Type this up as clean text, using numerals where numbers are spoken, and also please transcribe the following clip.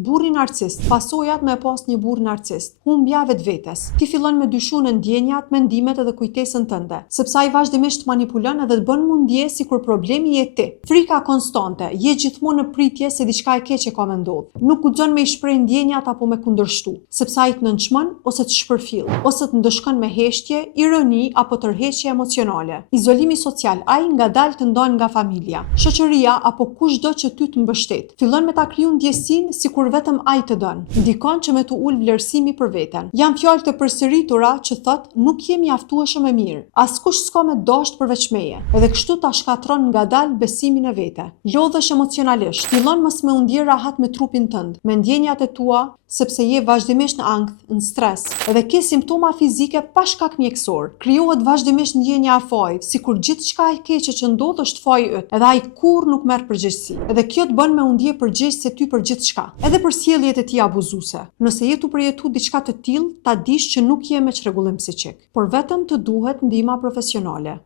Burri narcist, pasojat me pas një burr narcist, humbja vetvetes. Ti fillon me dyshu në ndjenjat, mendimet edhe kujtesën tënde, sepse ai vazhdimisht manipulon edhe të bën mu ndje sikur problemi je ti. Frika konstante, je gjithmonë në pritje se diçka e keqe ka me ndodh. Nuk guxon me i shpreh ndjenjat apo me kundërshtu, sepse ai të nënçmon ose të shpërfill, ose të ndëshkon me heshtje, ironi apo tërheqje emocionale. Izolimi social, ai ngadalë të ndon nga familja, shoqëria apo kushdo që ty të mbështet. Fillon me ta kriju ndjesinë sikur vetëm ai të don. Ndikon që me të ul vlerësimi për veten. Janë fjalë të përsëritura që thot nuk je mjaftueshëm e mirë. Askush s'ka me dashur përveç meje. Edhe kështu ta shkatron ngadalë besimin e vete. Lodhesh emocionalisht. Fillon mos me u ndjer rahat me trupin tënd, me ndjenjat e tua, sepse je vazhdimisht në ankth, në stres, edhe ke simptoma fizike pa shkak mjekësor. Krijohet vazhdimisht ndjenja e fajit, sikur gjithçka e keqe që ndodh është faji yt, edhe ai kurrë nuk merr përgjegjësi. Edhe kjo të bën me u ndje përgjegjës se ty për gjithçka, edhe për sjelljet e tij abuzuese. Nëse je tu përjetu diçka të tillë, ta dish që nuk je me çrregullim psiqik, por vetëm të duhet ndihma profesionale.